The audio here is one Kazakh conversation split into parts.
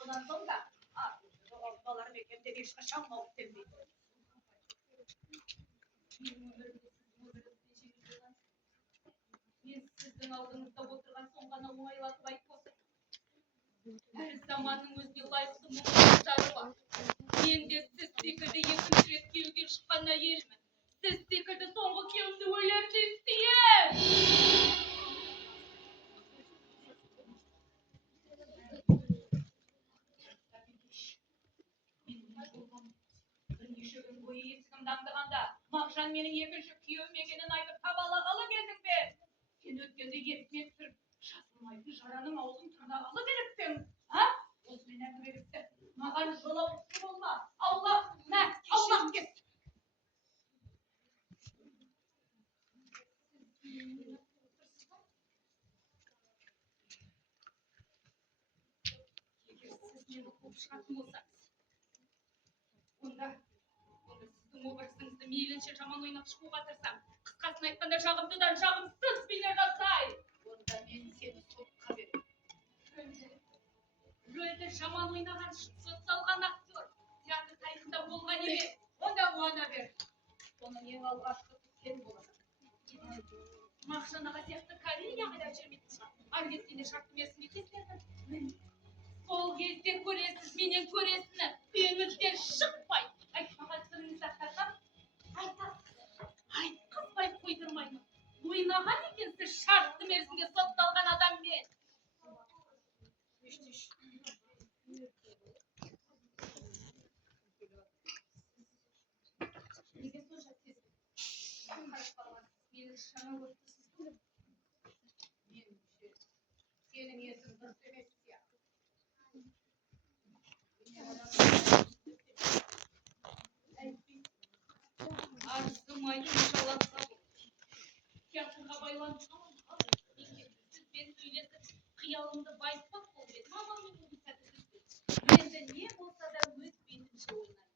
Ondan sonra da babalar mekemde bir şaşam mı demeydi. Ben sizin aldığınızda oturgan son gana oңайлатып айтып отырмын. Her zamanın özüne layıklı mutlulukları var. Ben de siz секілді екінші рет күйеуге шыққан әйелмін. Siz секілді соңғы күйеуімді өлерді isteyem. Бірнеше күн бойы есігімді аңдығанда, Мағжан менің екінші күйеуім екенін айтып табалағалы келдің бе? Сен өткенде есіме түсіріп, жазылмайтын жараның аузын тырнағалы келіпсің. Осымен әңгіме бітті. Маған жолаушысы болма. Аулақ, аулақ кет. Егер сіз мені қуып шығатын болсаңыз, онда сіздің образыңызды мейлінше жаман ойнап шығуға тырысам. Қысқасын айтқанда жағымдыдан жағымсыз билер жасай. Онда мен сені сотқа беремін. Рөлді жаман ойнаған сотталған актер театр тарихында болған емес. Онда қуана бер. Оның ең алғашқы сен боласың. Мағжан аға сияқты Кореяға да жүрмейтін шығар. Аргентина шартты мерзімге кестерді. Сол кезде көресіз, менен көресіні. Үйіңізден шықпай. Айтпаған сырыңызды ақтарсам, айтқызбай қойдырмаймын. Ойнаған екенсіз шартты мерзімге сотталған адаммен. Неге сонша тез? Қарап қалмаңыз, мені жаңа көріпсіз бе? Меніңше, сенің есің дұрыс емес сияқты. Арзымайды жалатса бұл. Театрға байланып қалам. Сізбен сөйлесіп, қиялымды байытпақ болып едім. Мамаммен бүгін сәті түспеді. Енді не болса да өз бетімше ойнаймын.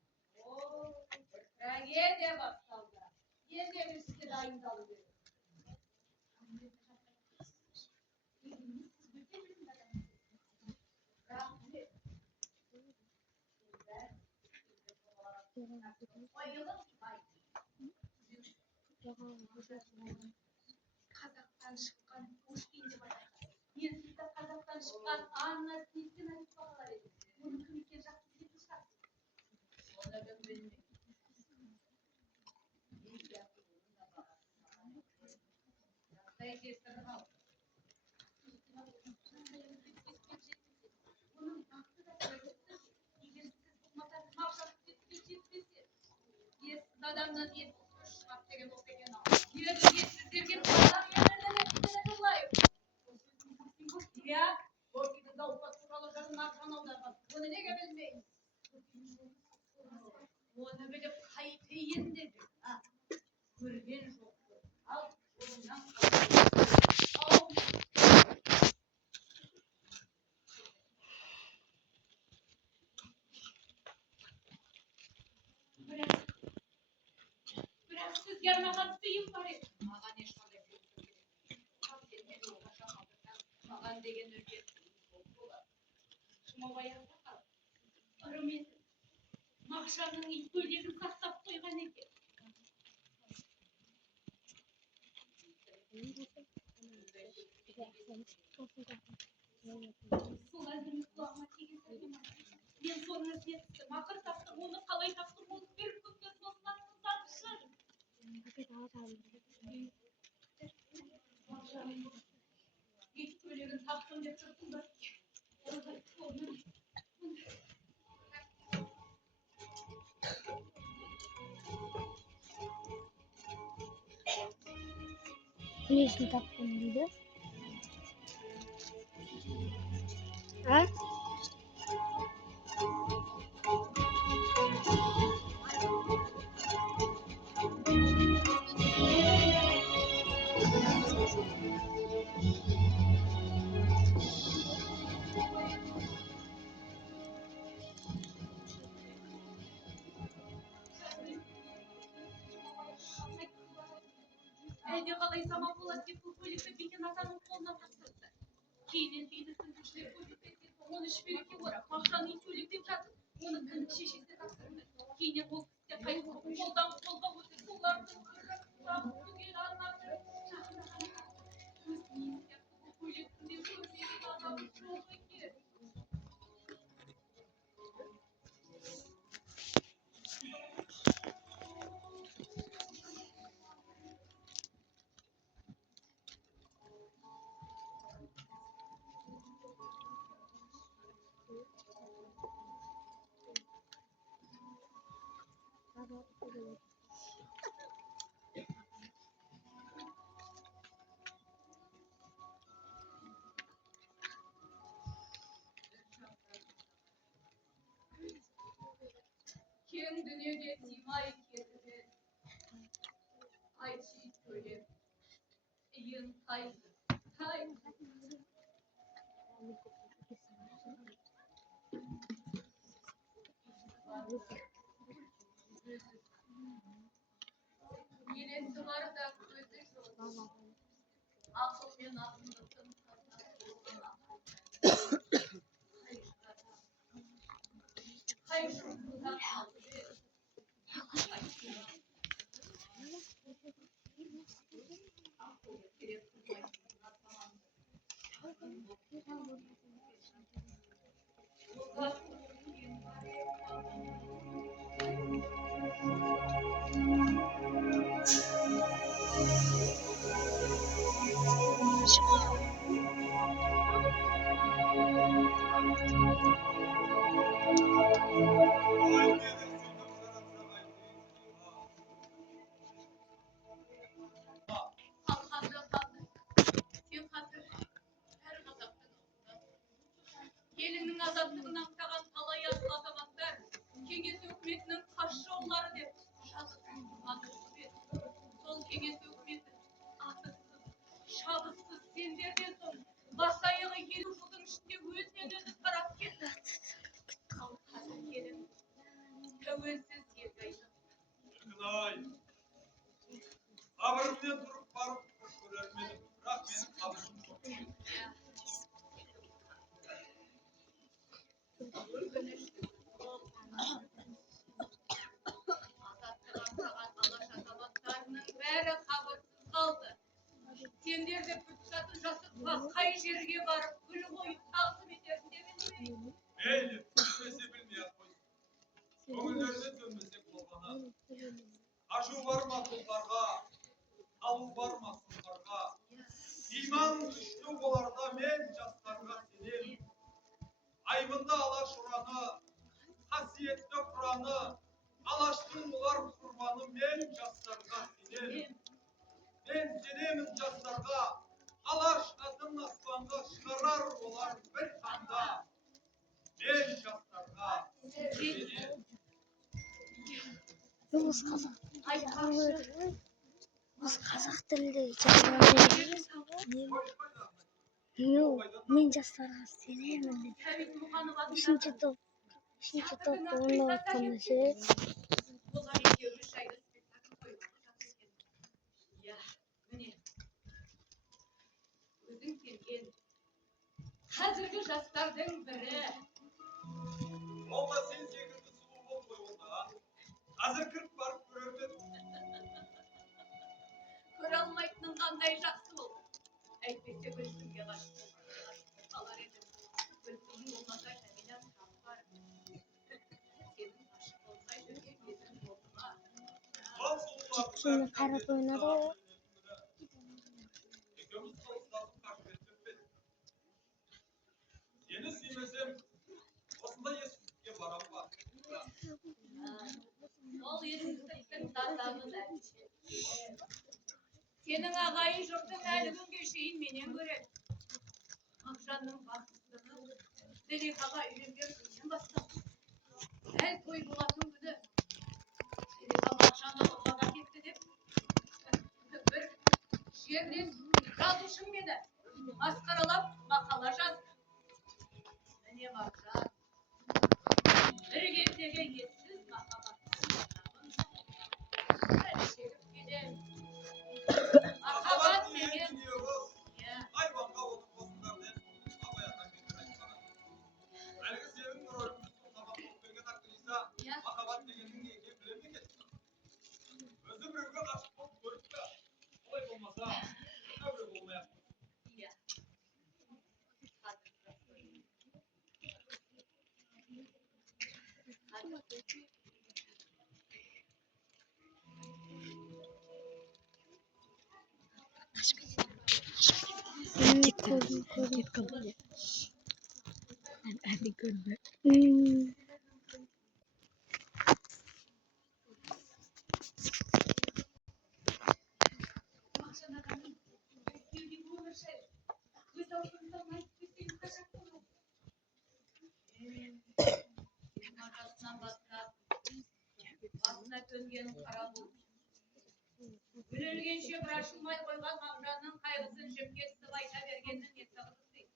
Трагедия басталды. Ендегі ішке дайындалу керек. Қазақтан шыққан Пушкин деп атайды. Мен сізді қазақтан шыққан Анна Снискина деп бағалар едім. Оның кім екенін жақсы білетін шығарсыз. Оны да білмеймін. Жағдай кесірін ал. Оның бақсы да көріпті. Егер сіз болмасаңыз Мағжан жетпесе, ессіз адамнан ессіз шығады деген осы екен ал. Едіге сіздерге қазақ елдерден олайып. Иә, Горкийдің дауылпаз туралы жырын Мағжан аударған. Оны неге білмейміз? Оны біліп қайтейін деді. Көрген жоқ. Ал жолыңнан қалай. Бірақ сізге маған сыйым бар еді. Маған ешқандай бұйрық керек. Маған деген үлкен болады. Шыма баяғыда қалып. Ырым етіп, Мағжанның ит көйлегін сақтап қойған екен. Сол әңгіме құлағыма тиген сәлем. Мен соны іздеттім. Ақыр таптым, оны қалай таптым, ол бір күнде соңынан тапшы. Ит көйлегін таптым деп тұрдым ба? Несini taktım dedi. Әлде қалай заман болады деп бұл көйлекті Бекен атаның қолына тапсырды. Кейінен дейдісін жүшлеп көбейтпесе, оны шүберекке орап, мақшаны итөлектеп жатып, оны кіндік шешесіне тапсырды. Кейінен ол кісіде қайтып қолдан қолға өтіп, олардың түгел арнады. Өз миын сияқты бұл көйлектінде көрмеген адам жоқ екен. Keng dünyede simay kedini, ayçi söyle, yın tay, tay. Yelesi var da gözü yok. Akıl ben aklımdasın. Hayır, şuradan kaldı. Елінің азаттығын аңсаған талай асыл азаматтар кеңес өкіметінің қас жаулары деп жазып сол кеңес өкіметі атысыз шабыссыз сендерден соң бас аяғы 50 жылдың ішінде өзінен өзі тарап кетті. Ал қазір келін тәуелсіз елге айналды. Қабірімнен тұрып барып көрермедім, бірақ менің қабірім жоқ. Азаттық аңсаған алаш азаматтарының бәрі қабірсіз қалды. Сендер де пұтшатын жасыққа қай жерге барып гүл қойып тағзым етерсің демеді ме? Мейлі, білмесе білмей-ақ қойсын. Көңілдерінен сөнбесек болғаны. Ашу бар ма тұлпарға, алу бар ма сұлпарға. Иман күшті боларда мен жастарға сенем. Айбынды алаш ұраны, қасиетті құраны, алаштың олар құрбаны мен жастарға сенем. Мен сенемін жастарға, алаш атын аспанға шығарар олар бір таңда. Мен жастарға сенем. Biz қазақ тілінде жазылған мен жастарға сенемін. Үшінші топта онда отқанда ше. Олар екеуі жайлы спектакль қойып жатыр екен. Иә, міне. Өзің келген қазіргі жастардың бірі. Ол да сен секілді сұлу бол ғой онда. Қазір кіріп барып көрермедім. Көре алмайтының қандай жақсы болды. Әйтпесе Гүлсімге ғашық қалар еді. Гүлсімнің болмаса кәмилә таппар. Сенің ғашық болмай жүрген кезің болды ма? Şimdi қарап ойнады ғой. Екеуміз қылыстасып қашып етпеп пе? Сені сүймесем, осындай есікке барам ба? Ол еріңдіктің зардабын әдіші. Сенің ағайын жұртың әлі күнге шейін менен көреді. Мағжанның бақыттығы Зелихаға үйленген күннен бастап. Әл той болатын күні Зелиха Мағжанды ұрлап әкетті деп бір жерден жазушым мені масқаралап мақала жазды. Міне Мағжан бір кездегі ессіз махаббаттың шегіп келем. Махаббат деген Айбанға оның қосындар деп. Git kalın. Hadi görme. Basına döngenin kara bulmuş. Gülülgenşe bir aşılmay koygan mamranın kaygısını jepket sıvayta vergenden yetsağısı değil.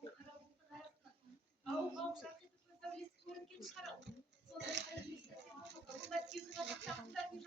Kara buldu arasına. Avu şarkı tıkla savlesi görünken kara buldu. Sonra kara buldu. Bu da sizin adı çaktılar bir